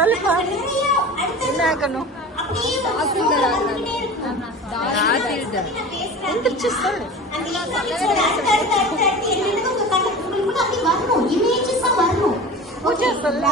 சொல்லுப்பா என்ன ஆகணும் எந்திரிச்சு சொல்லு பூஜா சொல்லு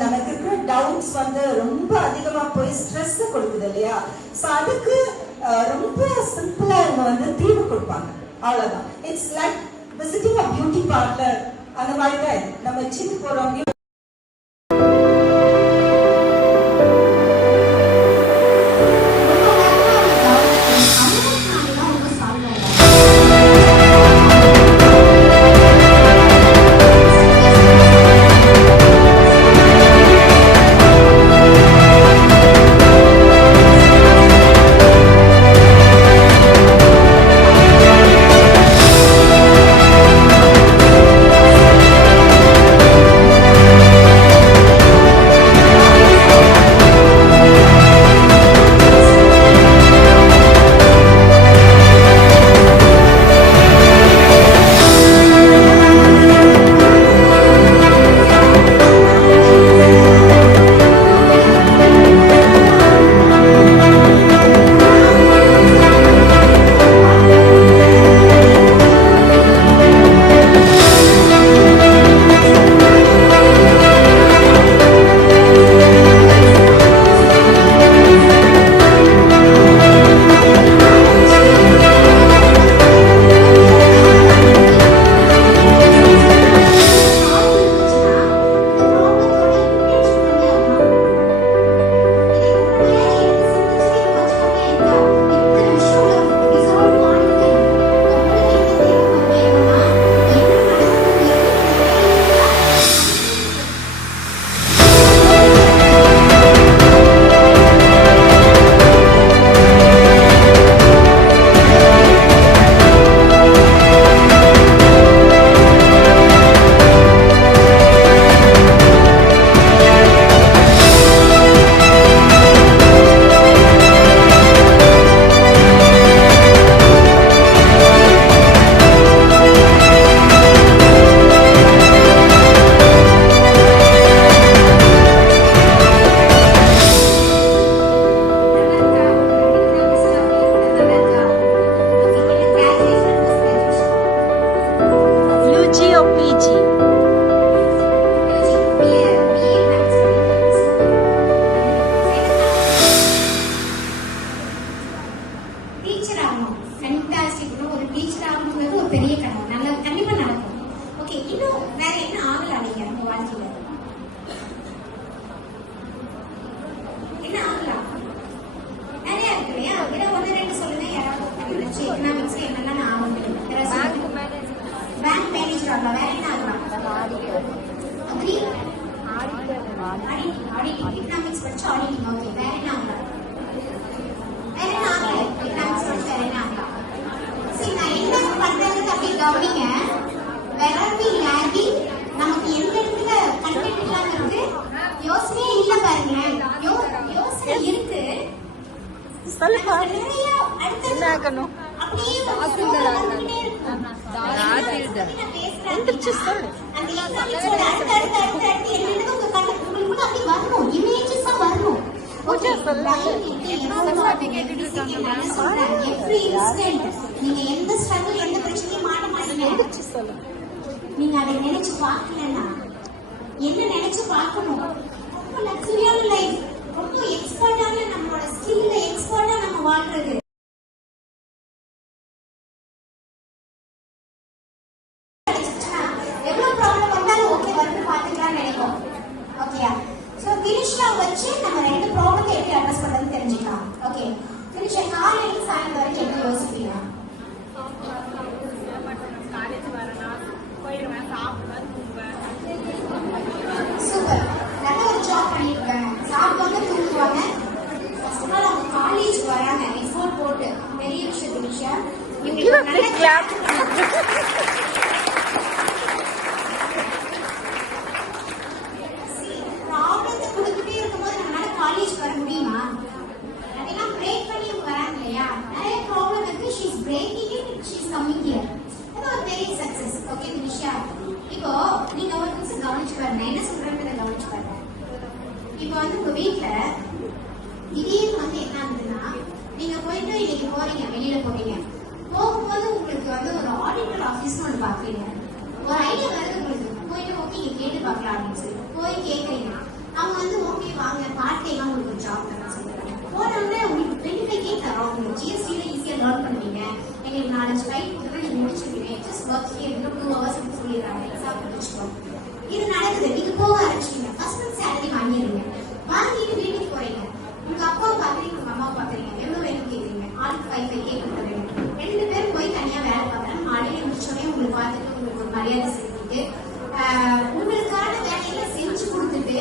நமக்கு இருக்கிற டவுட்ஸ் வந்து ரொம்ப அதிகமா போய் ஸ்ட்ரெஸ் கொடுக்குது இல்லையா? சோ அதுக்கு ரொம்ப சிம்பிளா இவங்க வந்து தீர்வு கொடுப்பாங்க. அவ்வளவுதான். It's like visiting a beauty parlour. அந்த மாதிரி தான் நம்ம சின்ன போறோம். படிச்சு ஆடிட்டிங். ஓகே, வேற என்ன ஆகலாம்? வேற என்ன ஆகல? எக்கனாமிக்ஸ் படிச்சு வேற என்ன ஆகலாம்? சரி, நான் என்ன பண்றது அப்படி கவனிங்க. வேற லாகிங் நமக்கு எந்த இடத்துல கண்டென்ட் இல்லாம இருக்கு, யோசனையே இல்ல பாருங்களேன். யோசனை இருக்கு, நிறைய அடுத்த அப்படியே நீங்க எந்த ஸ்ட்ரகிள் எந்த பிரச்சனையும் மாட்ட மாட்டீங்க. நீங்க அதை நினைச்சு பார்க்கலன்னா என்ன நினைச்சு பார்க்கணும்? ரொம்ப லக்ஸரியான லைஃப், ரொம்ப எக்ஸ்பர்ட்டான நம்மளோட ஸ்கில்ல எக்ஸ்பர்ட்டா நம்ம வாழ்றது. எவ்வளவு ப்ராப்ளம் வந்தாலும் ஓகே வந்து பாத்துக்கலாம்னு நினைப்போம். ஓகேயா? சோ ஃபினிஷ்ல வச்சு நம்ம ரெண்டு ப்ராப்ளத்தை எப்படி அட்ரஸ் பண்றதுன்னு தெரிஞ்சுக்கலாம். ஓகே, ஃபினிஷ் காலையில சாயந்தரம் வரைக்கும் எப்படி யோசிப்பீங்க? சூப்பர், நல்ல ஒரு ஜாப் பண்ணிருக்காங்க. சாப்பிடுவாங்க, தூங்குவாங்க. ஃபர்ஸ்ட் ஆஃப் ஆல் அவங்க காலேஜ் வராங்க, எஃபோர்ட் போட்டு. பெரிய விஷயம் ப்ராப்ளத்தை கொடுத்துட்டே இருக்கும்போது நம்மளால காலேஜ் வர முடியுமா? அதெல்லாம் பிரேக் பண்ணி வராங்க இல்லையா? நிறைய ப்ராப்ளம் இருக்கு. She's breaking it, she's coming here. அது ஒரு பெரிய சக்சஸ். ஓகே நிஷா, இப்போ நீங்க ஒரு நிமிஷம் கவனிச்சு பாருங்க, என்ன சொல்றேன்னு கவனிச்சு பாருங்க. இப்போ வந்து உங்க வீட்டுல திடீர்னு வந்து என்ன ஆகுதுன்னா, நீங்க போயிட்டு இன்னைக்கு போறீங்க, வெளியில போறீங்க. போகும்போது உங்களுக்கு வந்து ஒரு ஆடிட்டர் ஆபீஸ் ஒன்று பாக்குறீங்க. ஒரு ஐடியா வருது உங்களுக்கு, போயிட்டு ஓகே இங்க கேட்டு பார்க்கலாம் அப்படின்னு சொல்லி போய் கேட்கறீங்க. அவங்க வந்து ஓகே வாங்க பார்ட் டைமா உங்களுக்கு ஒரு ஜாப் தரேன் சொல்றாங்க. போனோடனே உங்களுக்கு 25K தரோம், உங்களுக்கு ஜிஎஸ்டில ஈஸியா லேர்ன் பண்ணுவீங்க, எங்களுக்கு 4 ஃபைல் கொடுத்துட்டு நீங்க முடிச்சிருக்கீங்க, ஜஸ்ட் ஒர்க் ஹியர், இன்னும் 2 hours சொல்லிடுறாங்க, எக்ஸாம் வச்சுக்கோ. இது நடக்குது, நீங்க போக ஆரம்பிச்சிட்டீங்க. ஃபர்ஸ்ட் மந்த் சேலரி வாங்கிடுறீங்க. வாங்கிட்டு வீட்டுக்கு போறீங்க. உங்க அப்பாவை பாக்குறீங்க, உங்க அம்மாவை பாக்குறீங்க, எவ்வளவு வேணும் கேக்குறீங்க. ஆளுக்கு 5K கொடுத்துறீங்க. 2 பேரும் போய் தனியா வேலை பார்க்கறேன். மாலையில முடிச்சோடனே உங்களுக்கு பார்த்துட்டு உங்களுக்கு ஒரு மரியாதை செஞ்சுட்டு உங்களுக்கான வேலையில செஞ்சு கொடுத்துட்டு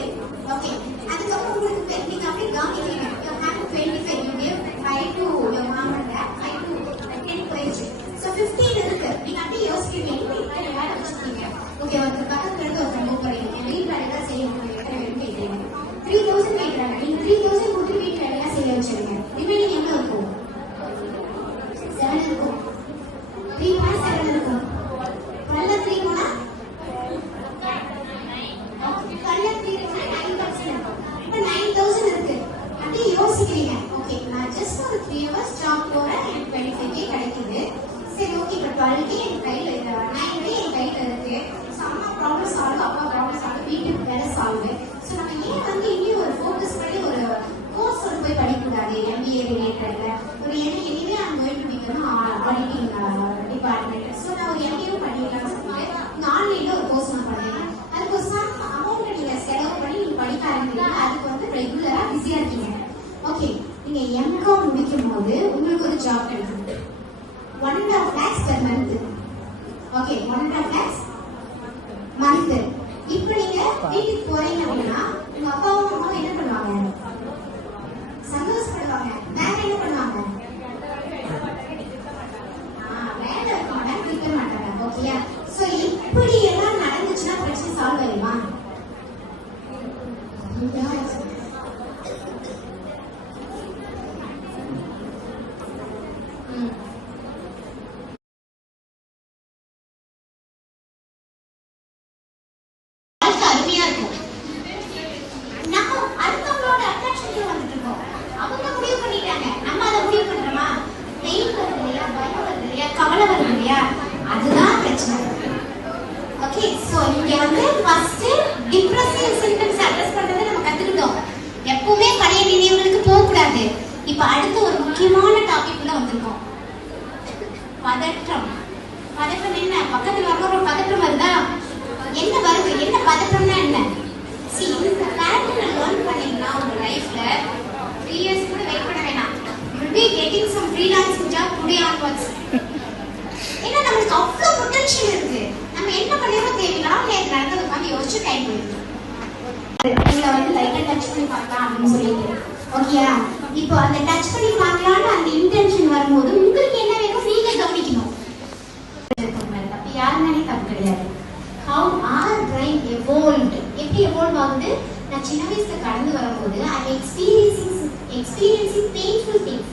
ஓகே, அதுக்கப்புறம் உங்களுக்கு நீங்க அப்படியே கவனிக்கிறீங்க. 25 you give 5 to your mom and dad, 5 to 10 போயிடுச்சு. So 15 இருக்கு. நீங்க அப்படியே யோசிக்கிறீங்க, வேலை வச்சுக்கீங்க. ஓகே, ஒரு பக்கத்துல இருந்து ஒரு மூவ் பண்ணீங்க, என் வீட்டு வேலையெல்லாம் செய்ய முடியும் கேட்குறீங்க. 3000 கேட்கறாங்க. நீங்க 3000 கொடுத்து வீட்டு வேலையெல்லாம் செய்ய வச்சிருங்க. ரிமைனிங் எவ்வளவு இருக்கும்? 7 இருக்கும். 3.7 இருக்கும். 3 போனா 9,000 இருக்கு. அப்படியே யோசிக்கிறீங்க. ஓகே, நான் ஜஸ்ட் ஒரு 3 hours ஜாப் போறேன், எனக்கு 25K கிடைக்குது. சரி ஓகே, இப்போ 12K என் கையில 9K என் கையில இருக்கு. அம்மா ப்ராப்ளம் சால்வ், அப்பா ப்ராப்ளம் சால்வ், வீட்டுக்கு வேலை சால்வ். ஸோ நம்ம ஏன் வந்து இன்னும் ஒரு ஃபோக்கஸ் பண்ணி ஒரு கோர்ஸ் ஒன்று போய் படிக்கக்கூடாது? MBA ரிலேட்டட்ல ஒரு anyway I'm going to become auditing department. So நான் ஒரு MBA பண்ணிக்கலாம்னு சொல்லிட்டு இந்த ஆன்லைன்ல ஒரு கோர்ஸ் நான் பண்ணேன். அதுக்கு ஒரு சம் அமௌண்ட் நீங்க செலவு பண்ணி நீங்க படிக்க ஆரம்பிக்கிறீங்க. அதுக்கு வந்து ரெகுலரா பிஸியா இருக்கீங்க. ஓகே, நீங்க MCOM முடிக்கும் போது உங்களுக்கு ஒரு ஜாப் கிடைக்கும். 1.5 lakhs per month. Okay, 1.5 lakhs month. இப்போ நீங்க வீட்டுக்கு போறீங்க அப்படின்னா உங்க அப்பாவும் அம்மாவும் என்ன பண்ணுவாங்க? சந்தோஷப்படுவாங்க. வேற என்ன பண்ணுவாங்க? வேலை இருக்க மாட்டாங்க, இருக்க மாட்டாங்க. ஓகேயா? சோ இப்படி எல்லாம் நடந்துச்சுன்னா பிரச்சனை சால்வ் ஆயிடுமா? அருமையா இருக்கும். நம்ம அடுத்தவங்களோட அட்ராக்ஷன் வந்துட்டு இருக்கோம். அவங்க முடிவு பண்ணிட்டாங்க, நம்ம அதை முடிவு பண்றோமா? பெயின் வருது இல்லையா, பயம் வருது இல்லையா, கவலை வருது இல்லையா, அதுதான் பிரச்சனை. ஓகே, சோ இங்க வந்து ஃபர்ஸ்ட் டிப்ரெசிவ் சிம்டம்ஸ் அட்ரஸ் பண்றதை நம்ம கத்துக்கிட்டோம். எப்பவுமே பழைய நினைவுகளுக்கு போக கூடாது. இப்ப அடுத்த ஒரு முக்கியமான டாபிக்ல வந்திருக்கோம், பதற்றம். பதற்றம் என்ன? பக்கத்துல வர ஒரு பதற்றம் வருதா? என்ன வருது? என்ன பதற்றம்னா என்ன? see இந்த பேட்டர்னை லேர்ன் பண்ணீங்கன்னா உங்க லைஃப்ல 3 years கூட வெயிட் பண்ண வேணாம். you will be getting some freelancing job today onwards. ஏன்னா நமக்கு அவ்வளவு பொட்டன்ஷியல் இருக்கு. நம்ம என்ன பண்ணணும் தேவையில்லாம நேத்து நடந்ததை உட்காந்து யோசிச்சு டைம் போயிருக்கு. உங்களை வந்து லைட்டா டச் பண்ணி பார்க்கலாம் அப்படின்னு சொல்லிட்டு ஓகேயா. இப்போ அந்த டச் பண்ணி பார்க்கலான்னு அந்த இன்டென்ஷன் வரும்போது உங்களுக்கு என்ன வேணும் நீங்க கவனிக்கணும். தப்பு யாருமே தப்பு கிடையாது. How our brain evolved, எப்படி evolve ஆகுது? நான் சின்ன வயசுல கடந்து வரும்போது I'm experiencing painful things.